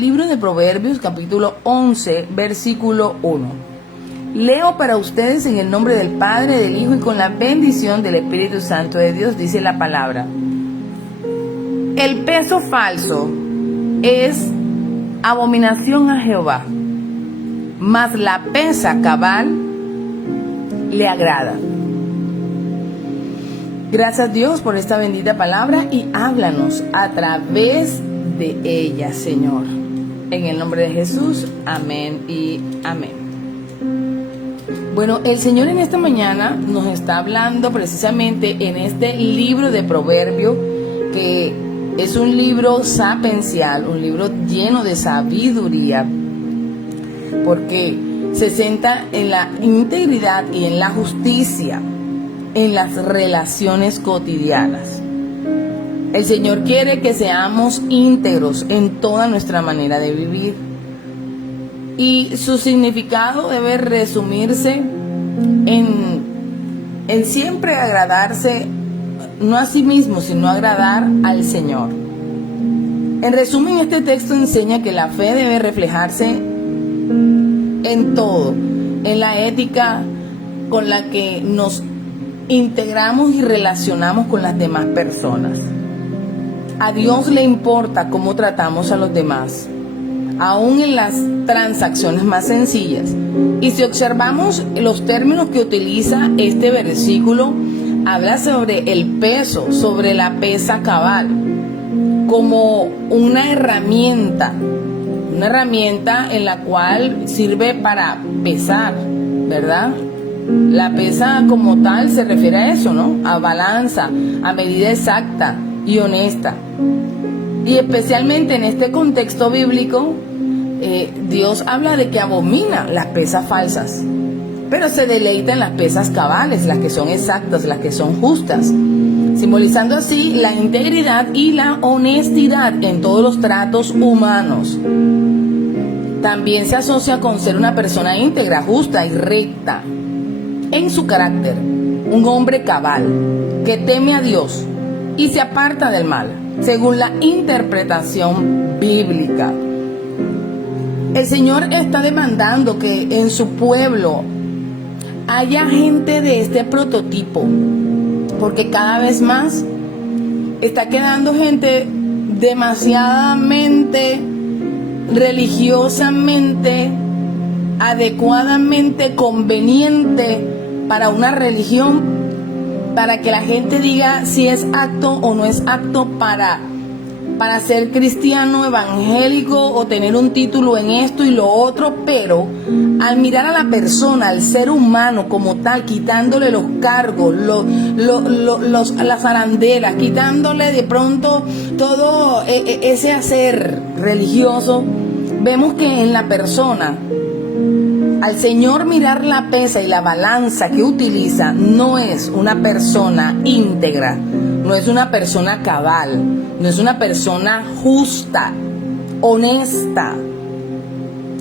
Libro de Proverbios, capítulo 11, versículo 1. Leo para ustedes en el nombre del Padre, del Hijo y con la bendición del Espíritu Santo de Dios. Dice la palabra: el peso falso es abominación a Jehová, mas la pesa cabal le agrada. Gracias, Dios, por esta bendita palabra, y háblanos a través de ella, Señor. En el nombre de Jesús, amén y amén. Bueno, el Señor en esta mañana nos está hablando precisamente en este libro de Proverbios, que es un libro sapiencial, un libro lleno de sabiduría, porque se centra en la integridad y en la justicia, en las relaciones cotidianas. El Señor quiere que seamos íntegros en toda nuestra manera de vivir. Y su significado debe resumirse en siempre agradarse, no a sí mismo, sino agradar al Señor. En resumen, este texto enseña que la fe debe reflejarse en todo, en la ética con la que nos integramos y relacionamos con las demás personas. A Dios le importa cómo tratamos a los demás, aún en las transacciones más sencillas. Y si observamos los términos que utiliza este versículo, habla sobre el peso, sobre la pesa cabal, como una herramienta en la cual sirve para pesar, ¿verdad? La pesa como tal se refiere a eso, ¿no? A balanza, a medida exacta y honesta. Y especialmente en este contexto bíblico, Dios habla de que abomina las pesas falsas, pero se deleita en las pesas cabales, las que son exactas, las que son justas, simbolizando así la integridad y la honestidad en todos los tratos humanos. También se asocia con ser una persona íntegra, justa y recta en su carácter, un hombre cabal que teme a Dios y se aparta del mal, según la interpretación bíblica. El Señor está demandando que en su pueblo haya gente de este prototipo, porque cada vez más está quedando gente demasiadamente religiosamente, adecuadamente conveniente para una religión, para que la gente diga si es apto o no es apto para ser cristiano, evangélico o tener un título en esto y lo otro. Pero al mirar a la persona, al ser humano como tal, quitándole los cargos, las arandelas, quitándole de pronto todo ese hacer religioso, vemos que en la persona, al Señor mirar la pesa y la balanza que utiliza, no es una persona íntegra, no es una persona cabal, no es una persona justa, honesta.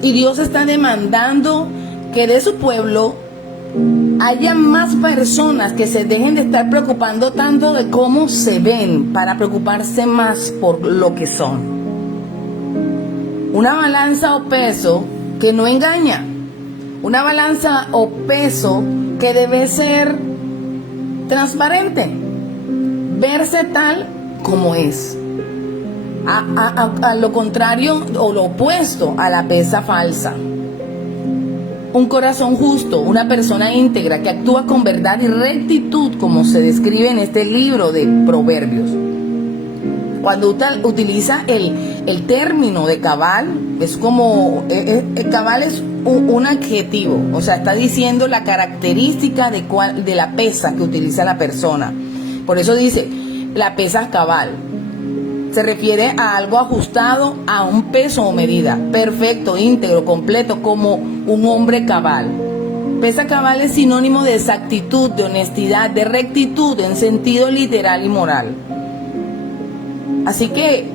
Y Dios está demandando que de su pueblo haya más personas que se dejen de estar preocupando tanto de cómo se ven, para preocuparse más por lo que son. Una balanza o peso que no engaña. Una balanza o peso que debe ser transparente, verse tal como es. A lo contrario o lo opuesto a la pesa falsa. Un corazón justo, una persona íntegra que actúa con verdad y rectitud, como se describe en este libro de Proverbios. Cuando utiliza el término de cabal, es como, cabal es un adjetivo, o sea, está diciendo la característica de la pesa que utiliza la persona. Por eso dice, la pesa cabal. Se refiere a algo ajustado a un peso o medida, perfecto, íntegro, completo, como un hombre cabal. Pesa cabal es sinónimo de exactitud, de honestidad, de rectitud en sentido literal y moral. Así que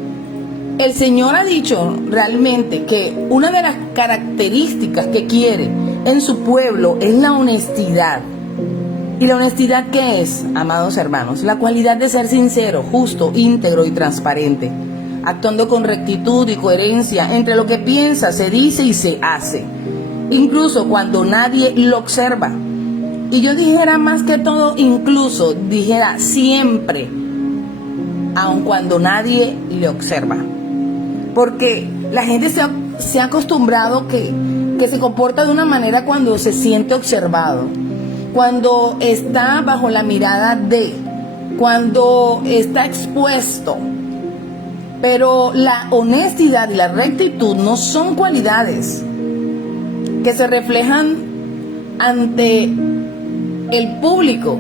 el Señor ha dicho realmente que una de las características que quiere en su pueblo es la honestidad. ¿Y la honestidad qué es, amados hermanos? La cualidad de ser sincero, justo, íntegro y transparente. actuando con rectitud y coherencia entre lo que piensa, se dice y se hace, incluso cuando nadie lo observa. Y yo dijera más que todo, incluso dijera siempre, aun cuando nadie le observa. Porque la gente se ha acostumbrado que se comporta de una manera cuando se siente observado, cuando está bajo la mirada cuando está expuesto. Pero la honestidad y la rectitud no son cualidades que se reflejan ante el público.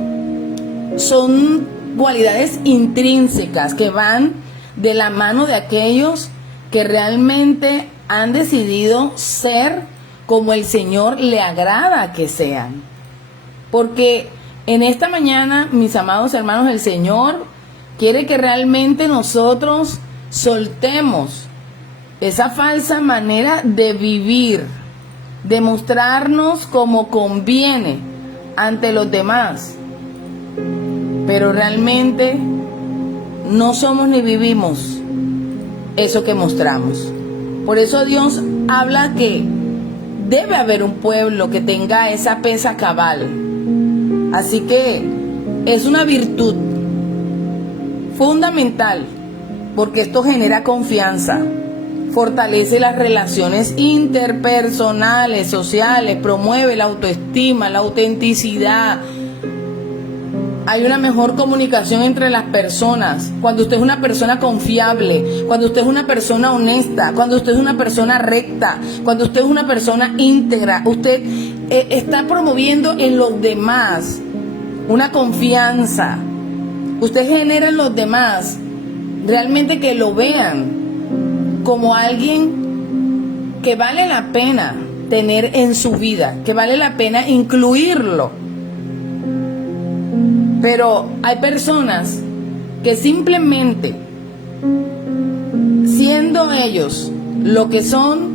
Son cualidades intrínsecas que van de la mano de aquellos que realmente han decidido ser como el Señor le agrada que sean. Porque en esta mañana, mis amados hermanos, el Señor quiere que realmente nosotros soltemos esa falsa manera de vivir, de mostrarnos como conviene ante los demás, pero realmente no somos ni vivimos eso que mostramos. Por eso Dios habla que debe haber un pueblo que tenga esa pesa cabal. Así que es una virtud fundamental, porque esto genera confianza, fortalece las relaciones interpersonales, sociales, promueve la autoestima, la autenticidad. Hay una mejor comunicación entre las personas cuando usted es una persona confiable, cuando usted es una persona honesta, cuando usted es una persona recta, cuando usted es una persona íntegra. Usted está promoviendo en los demás una confianza. Usted genera en los demás realmente que lo vean como alguien que vale la pena tener en su vida, que vale la pena incluirlo. Pero hay personas que simplemente, siendo ellos lo que son,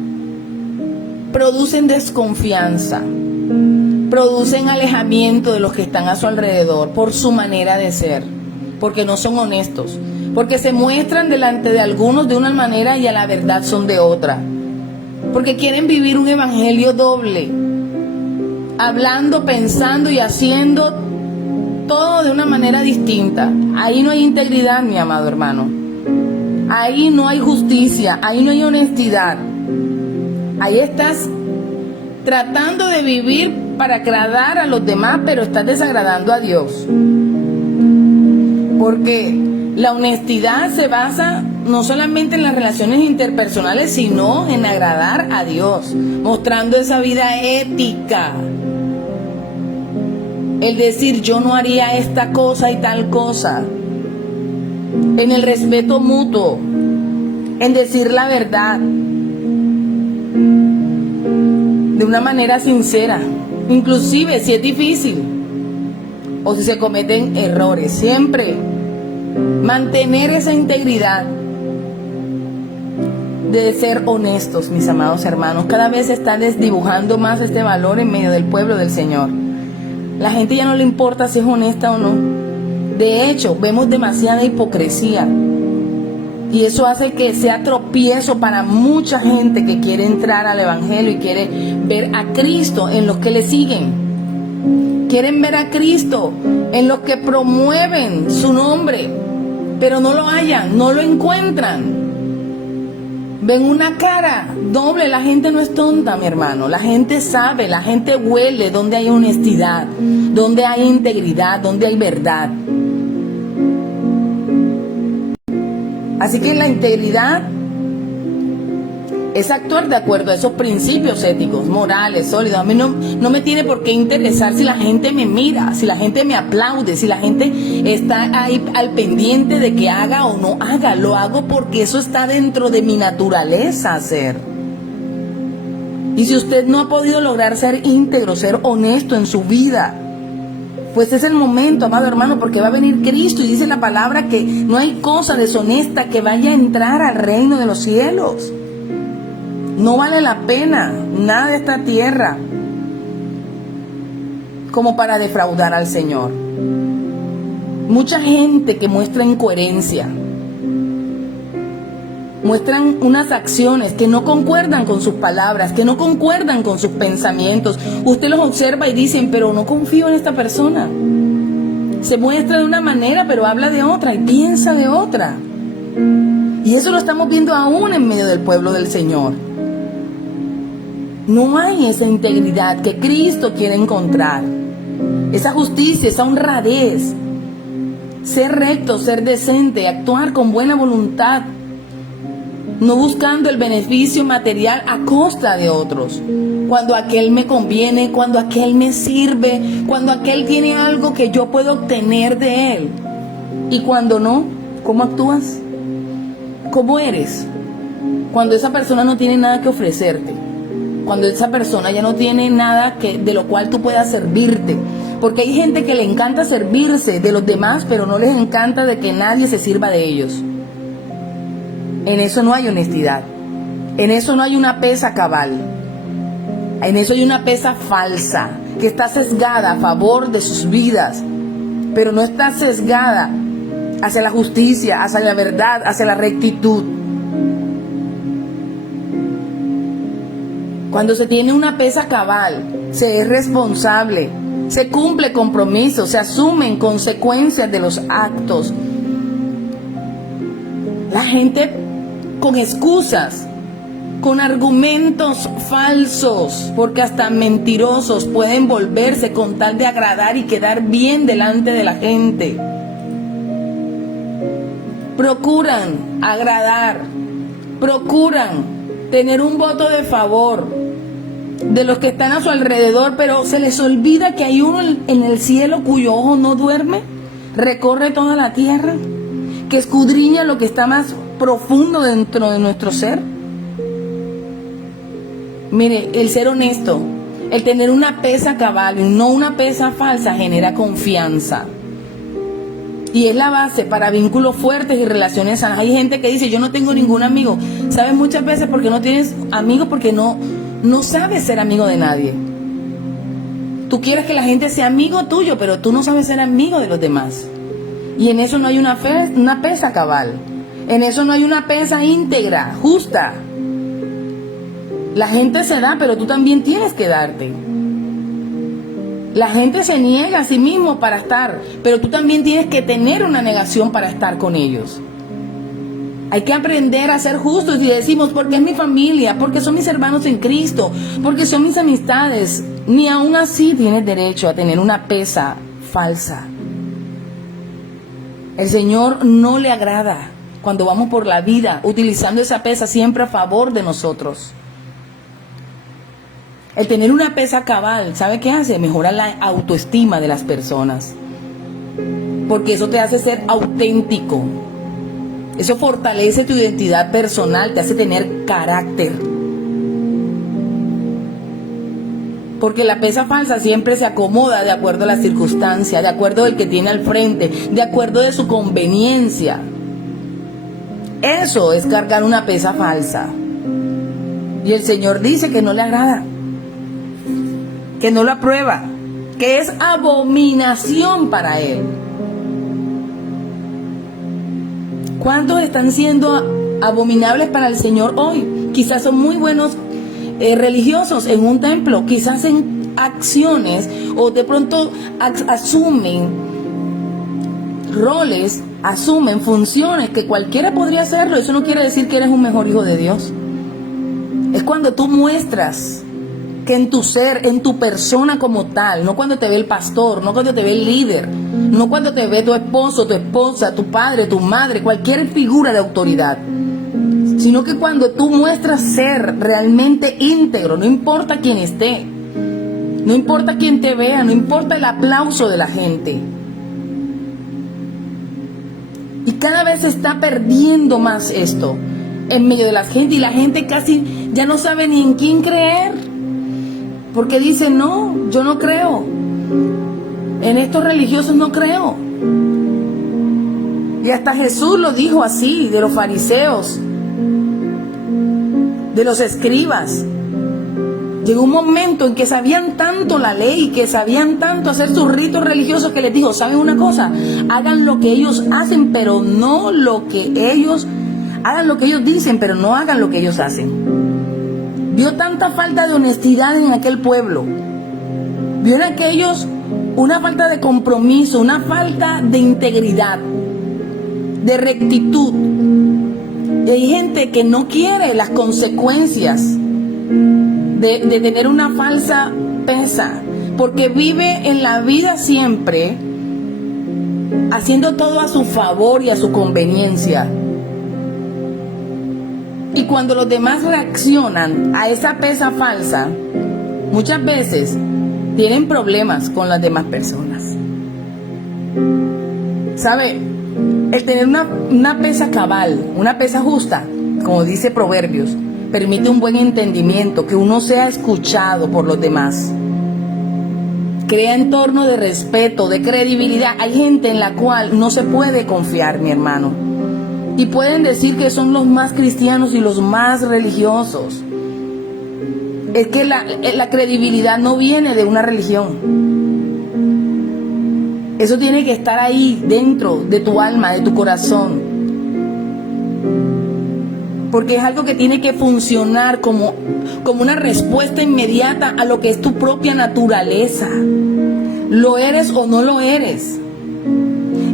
producen desconfianza, producen alejamiento de los que están a su alrededor por su manera de ser, porque no son honestos, porque se muestran delante de algunos de una manera y a la verdad son de otra, porque quieren vivir un evangelio doble, hablando, pensando y haciendo todo de una manera distinta. Ahí no hay integridad, mi amado hermano. Ahí no hay justicia, ahí no hay honestidad. Ahí estás tratando de vivir para agradar a los demás, pero estás desagradando a Dios. Porque la honestidad se basa no solamente en las relaciones interpersonales, sino en agradar a Dios, mostrando esa vida ética. El decir yo no haría esta cosa y tal cosa. En el respeto mutuo. En decir la verdad. De una manera sincera. Inclusive si es difícil. O si se cometen errores. Siempre mantener esa integridad. De ser honestos, mis amados hermanos. Cada vez se está desdibujando más este valor en medio del pueblo del Señor. La gente ya no le importa si es honesta o no. De hecho, vemos demasiada hipocresía. Y eso hace que sea tropiezo para mucha gente que quiere entrar al Evangelio y quiere ver a Cristo en los que le siguen. Quieren ver a Cristo en los que promueven su nombre, pero no lo hallan, no lo encuentran. Ven una cara doble. La gente no es tonta, mi hermano. La gente sabe, la gente huele donde hay honestidad, donde hay integridad, donde hay verdad. Así que la integridad es actuar de acuerdo a esos principios éticos, morales, sólidos. A mí no me tiene por qué interesar si la gente me mira, si la gente me aplaude, si la gente está ahí al pendiente de que haga o no haga. Lo hago porque eso está dentro de mi naturaleza hacer. Y si usted no ha podido lograr ser íntegro, ser honesto en su vida, pues es el momento, amado hermano, porque va a venir Cristo y dice la palabra que no hay cosa deshonesta que vaya a entrar al reino de los cielos. No vale la pena nada de esta tierra como para defraudar al Señor. Mucha gente que muestra incoherencia, muestran unas acciones que no concuerdan con sus palabras, que no concuerdan con sus pensamientos. Usted los observa y dicen, pero no confío en esta persona. Se muestra de una manera, pero habla de otra y piensa de otra. Y eso lo estamos viendo aún en medio del pueblo del Señor. No hay esa integridad que Cristo quiere encontrar. Esa justicia, esa honradez. Ser recto, ser decente, actuar con buena voluntad. No buscando el beneficio material a costa de otros. Cuando aquel me conviene, cuando aquel me sirve, cuando aquel tiene algo que yo puedo obtener de él. Y cuando no, ¿cómo actúas? ¿Cómo eres? Cuando esa persona no tiene nada que ofrecerte. Cuando esa persona ya no tiene nada de lo cual tú puedas servirte. Porque hay gente que le encanta servirse de los demás, pero no les encanta de que nadie se sirva de ellos. En eso no hay honestidad. En eso no hay una pesa cabal. En eso hay una pesa falsa, que está sesgada a favor de sus vidas, pero no está sesgada hacia la justicia, hacia la verdad, hacia la rectitud. Cuando se tiene una pesa cabal, se es responsable, se cumple compromisos, se asumen consecuencias de los actos. La gente con excusas, con argumentos falsos, porque hasta mentirosos pueden volverse con tal de agradar y quedar bien delante de la gente. Procuran agradar, procuran tener un voto de favor de los que están a su alrededor, pero se les olvida que hay uno en el cielo cuyo ojo no duerme, recorre toda la tierra, que escudriña lo que está más profundo dentro de nuestro ser. Mire, el ser honesto, el tener una pesa cabal y no una pesa falsa genera confianza. Y es la base para vínculos fuertes y relaciones sanas. Hay gente que dice, yo no tengo ningún amigo. ¿Sabes muchas veces por qué no tienes amigos? Porque no sabes ser amigo de nadie. Tú quieres que la gente sea amigo tuyo, pero tú no sabes ser amigo de los demás. Y en eso no hay una pesa cabal. En eso no hay una pesa íntegra, justa. La gente se da, pero tú también tienes que darte. La gente se niega a sí mismo para estar, pero tú también tienes que tener una negación para estar con ellos. Hay que aprender a ser justos y decimos, porque es mi familia, porque son mis hermanos en Cristo, porque son mis amistades. Ni aún así tienes derecho a tener una pesa falsa. El Señor no le agrada cuando vamos por la vida utilizando esa pesa siempre a favor de nosotros. El tener una pesa cabal, ¿sabe qué hace? Mejora la autoestima de las personas. Porque eso te hace ser auténtico. Eso fortalece tu identidad personal, te hace tener carácter. Porque la pesa falsa siempre se acomoda de acuerdo a la circunstancia, de acuerdo al que tiene al frente, de acuerdo de su conveniencia. Eso es cargar una pesa falsa. Y el Señor dice que no le agrada, que no lo aprueba, que es abominación para Él. ¿Cuántos están siendo abominables para el Señor hoy? Quizás son muy buenos religiosos en un templo, quizás en acciones o de pronto asumen roles, asumen funciones que cualquiera podría hacerlo. Eso no quiere decir que eres un mejor hijo de Dios. Es cuando tú muestras que en tu ser, en tu persona como tal, no cuando te ve el pastor, no cuando te ve el líder, no cuando te ve tu esposo, tu esposa, tu padre, tu madre, cualquier figura de autoridad, sino que cuando tú muestras ser realmente íntegro, no importa quién esté, no importa quién te vea, no importa el aplauso de la gente. Y cada vez se está perdiendo más esto en medio de la gente, y la gente casi ya no sabe ni en quién creer, porque dice, no, yo no creo, en estos religiosos no creo. Y hasta Jesús lo dijo así, de los fariseos, de los escribas. Llegó un momento en que sabían tanto la ley, que sabían tanto hacer sus ritos religiosos, que les dijo, ¿saben una cosa? Hagan lo que ellos hacen, pero no lo que ellos hagan lo que ellos dicen, pero no hagan lo que ellos hacen. Vio tanta falta de honestidad en aquel pueblo. Vio en aquellos una falta de compromiso, una falta de integridad, de rectitud. Y hay gente que no quiere las consecuencias de tener una falsa pesa, porque vive en la vida siempre haciendo todo a su favor y a su conveniencia. Y cuando los demás reaccionan a esa pesa falsa, muchas veces tienen problemas con las demás personas. ¿Sabe? El tener una pesa cabal, una pesa justa, como dice Proverbios, permite un buen entendimiento, que uno sea escuchado por los demás. Crea entorno de respeto, de credibilidad. Hay gente en la cual no se puede confiar, mi hermano. Y pueden decir que son los más cristianos y los más religiosos. Es que la credibilidad no viene de una religión. Eso tiene que estar ahí dentro de tu alma, de tu corazón. Porque es algo que tiene que funcionar como una respuesta inmediata a lo que es tu propia naturaleza. ¿Lo eres o no lo eres?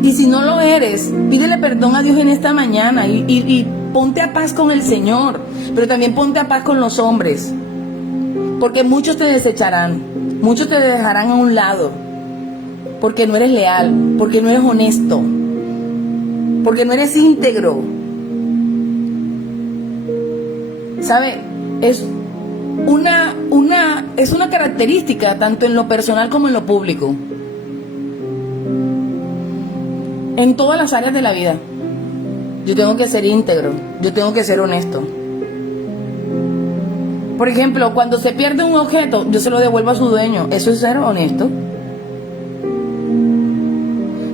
Y si no lo eres, pídele perdón a Dios en esta mañana y ponte a paz con el Señor. Pero también ponte a paz con los hombres. Porque muchos te desecharán, muchos te dejarán a un lado. Porque no eres leal, porque no eres honesto, porque no eres íntegro. ¿Sabe? Es una característica tanto en lo personal como en lo público. En todas las áreas de la vida. Yo tengo que ser íntegro, yo tengo que ser honesto. Por ejemplo, cuando se pierde un objeto, yo se lo devuelvo a su dueño. Eso es ser honesto.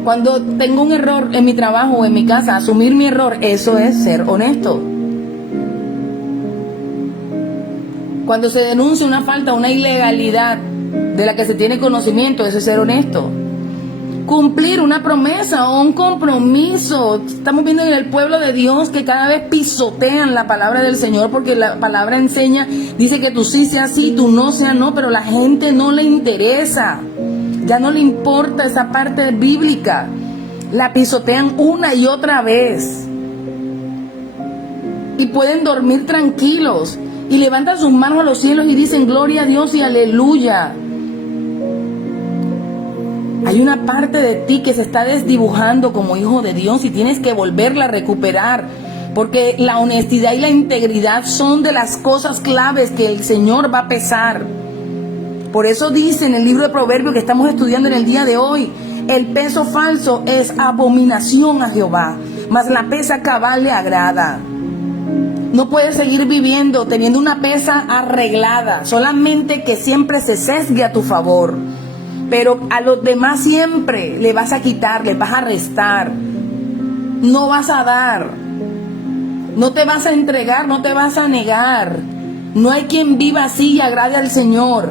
Cuando tengo un error en mi trabajo o en mi casa, asumir mi error, eso es ser honesto. Cuando se denuncia una falta, una ilegalidad de la que se tiene conocimiento, eso es ser honesto. Cumplir una promesa o un compromiso. Estamos viendo en el pueblo de Dios que cada vez pisotean la palabra del Señor, porque la palabra enseña, dice que tú sí sea sí, tú no sea no, pero la gente no le interesa. Ya no le importa esa parte bíblica. La pisotean una y otra vez. Y pueden dormir tranquilos. Y levantan sus manos a los cielos y dicen gloria a Dios y aleluya. Hay una parte de ti que se está desdibujando como hijo de Dios y tienes que volverla a recuperar. Porque la honestidad y la integridad son de las cosas claves que el Señor va a pesar. Por eso dice en el libro de Proverbios que estamos estudiando en el día de hoy, el peso falso es abominación a Jehová, mas la pesa cabal le agrada. No puedes seguir viviendo teniendo una pesa arreglada, solamente que siempre se sesgue a tu favor. Pero a los demás siempre le vas a quitar, les vas a restar. No vas a dar. No te vas a entregar, no te vas a negar. No hay quien viva así y agrade al Señor.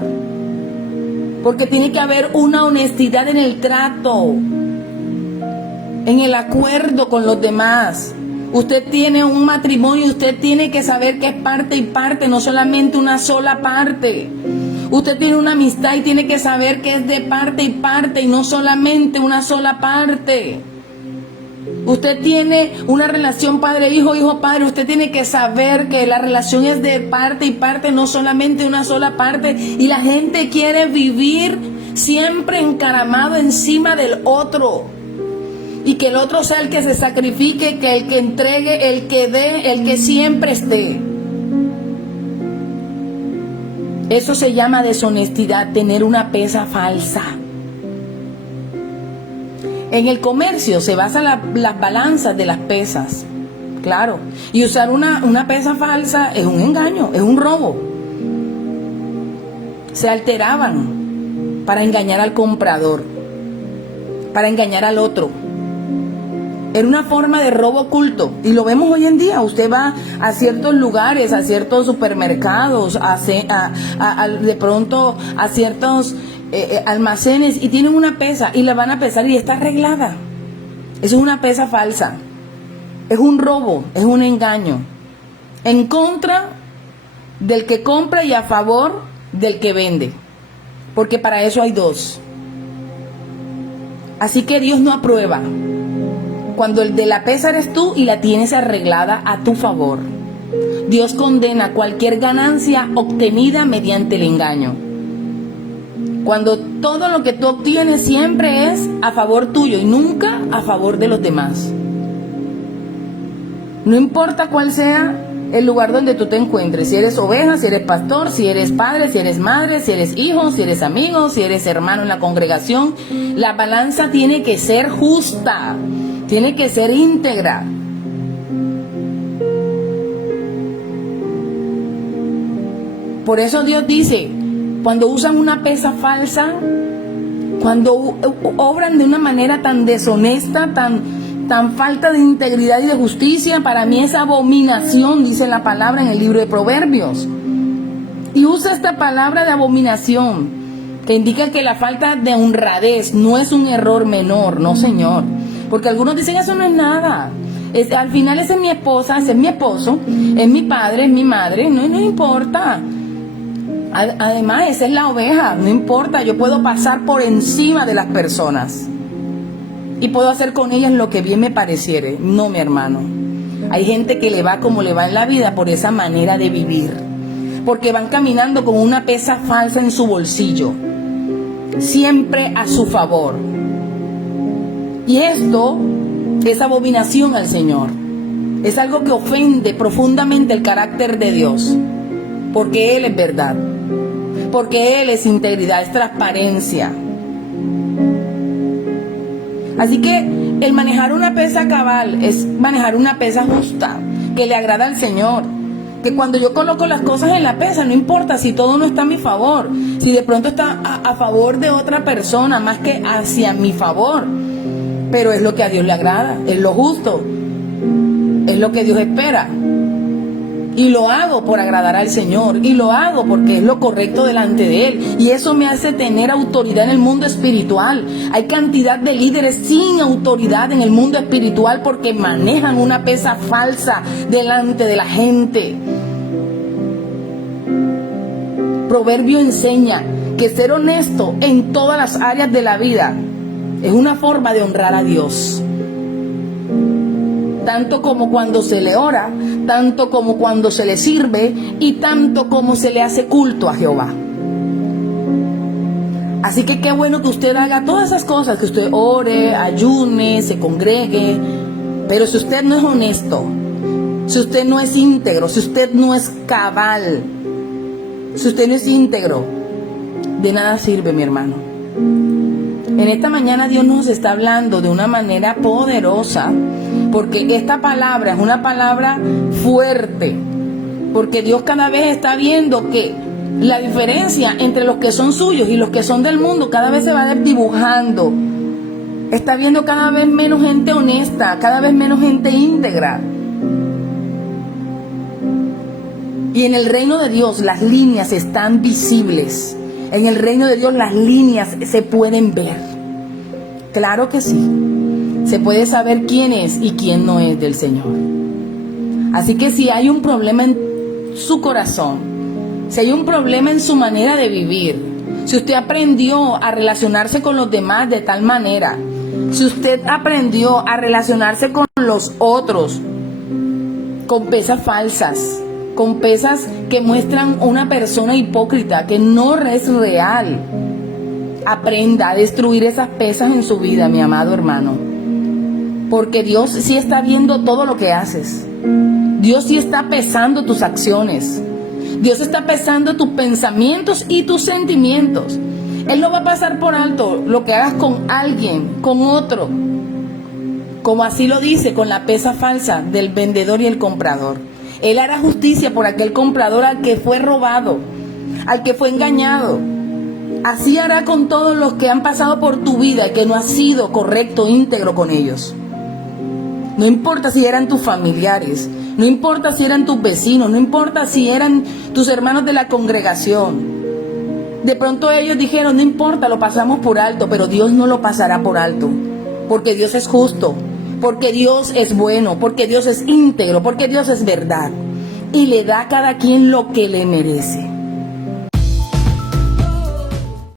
Porque tiene que haber una honestidad en el trato, en el acuerdo con los demás. Usted tiene un matrimonio y usted tiene que saber que es parte y parte, no solamente una sola parte. Usted tiene una amistad y tiene que saber que es de parte y parte y no solamente una sola parte. Usted tiene una relación padre-hijo, hijo-padre. Usted tiene que saber que la relación es de parte y parte, no solamente una sola parte. Y la gente quiere vivir siempre encaramado encima del otro. Y que el otro sea el que se sacrifique, que el que entregue, el que dé, el que siempre esté. Eso se llama deshonestidad, tener una pesa falsa. En el comercio se basan las balanzas de las pesas, claro. Y usar una pesa falsa es un engaño, es un robo. Se alteraban para engañar al comprador, para engañar al otro. Era una forma de robo oculto y lo vemos hoy en día. Usted va a ciertos lugares, a ciertos supermercados, de pronto a ciertos almacenes y tienen una pesa y la van a pesar y está arreglada. Eso es una pesa falsa. es un robo, es un engaño, en contra del que compra y a favor del que vende, porque para eso hay dos. Así que Dios no aprueba cuando el de la pesa eres tú y la tienes arreglada a tu favor. Dios condena cualquier ganancia obtenida mediante el engaño, cuando todo lo que tú obtienes siempre es a favor tuyo y nunca a favor de los demás. No importa cuál sea el lugar donde tú te encuentres, si eres oveja, si eres pastor, si eres padre, si eres madre, si eres hijo, si eres amigo, si eres hermano en la congregación, la balanza tiene que ser justa, tiene que ser íntegra. Por eso Dios dice, cuando usan una pesa falsa, cuando obran de una manera tan deshonesta, tan falta de integridad y de justicia, para mí es abominación, dice la palabra en el libro de Proverbios. Y usa esta palabra de abominación, que indica que la falta de honradez no es un error menor, no señor. Porque algunos dicen, eso no es nada. Al final esa es mi esposa, ese es mi esposo, es mi padre, es mi madre, no importa. Además, esa es la oveja, no importa, yo puedo pasar por encima de las personas y puedo hacer con ellas lo que bien me pareciere. No, mi hermano, hay gente que le va como le va en la vida por esa manera de vivir, porque van caminando con una pesa falsa en su bolsillo, siempre a su favor. Y esto es abominación al Señor, es algo que ofende profundamente el carácter de Dios, porque Él es verdad, porque Él es integridad, es transparencia. Así que el manejar una pesa cabal es manejar una pesa justa, que le agrada al Señor. Que cuando yo coloco las cosas en la pesa, no importa si todo no está a mi favor, si de pronto está a favor de otra persona más que hacia mi favor, pero es lo que a Dios le agrada, es lo justo, es lo que Dios espera. Y lo hago por agradar al Señor, y lo hago porque es lo correcto delante de Él, y eso me hace tener autoridad en el mundo espiritual. Hay cantidad de líderes sin autoridad en el mundo espiritual porque manejan una pesa falsa delante de la gente. Proverbio enseña que ser honesto en todas las áreas de la vida es una forma de honrar a Dios. Tanto como cuando se le ora, tanto como cuando se le sirve y tanto como se le hace culto a Jehová. Así que qué bueno que usted haga todas esas cosas, que usted ore, ayune, se congregue, pero si usted no es honesto, si usted no es íntegro, si usted no es cabal, si usted no es íntegro, de nada sirve, mi hermano. En esta mañana Dios nos está hablando de una manera poderosa, porque esta palabra es una palabra fuerte, porque Dios cada vez está viendo que la diferencia entre los que son suyos y los que son del mundo cada vez se va dibujando. Está viendo cada vez menos gente honesta, cada vez menos gente íntegra. Y en el reino de Dios las líneas están visibles. En el reino de Dios las líneas se pueden ver. Claro que sí. Se puede saber quién es y quién no es del Señor. Así que si hay un problema en su corazón, si hay un problema en su manera de vivir, si usted aprendió a relacionarse con los demás de tal manera, si usted aprendió a relacionarse con los otros con pesas falsas, con pesas que muestran una persona hipócrita, que no es real, aprenda a destruir esas pesas en su vida, mi amado hermano. Porque Dios sí está viendo todo lo que haces. Dios sí está pesando tus acciones. Dios está pesando tus pensamientos y tus sentimientos. Él no va a pasar por alto lo que hagas con alguien, con otro. Como así lo dice con la pesa falsa del vendedor y el comprador. Él hará justicia por aquel comprador al que fue robado, al que fue engañado. Así hará con todos los que han pasado por tu vida y que no has sido correcto, íntegro con ellos. No importa si eran tus familiares, no importa si eran tus vecinos, no importa si eran tus hermanos de la congregación. De pronto ellos dijeron, no importa, lo pasamos por alto, pero Dios no lo pasará por alto, porque Dios es justo, porque Dios es bueno, porque Dios es íntegro, porque Dios es verdad y le da a cada quien lo que le merece.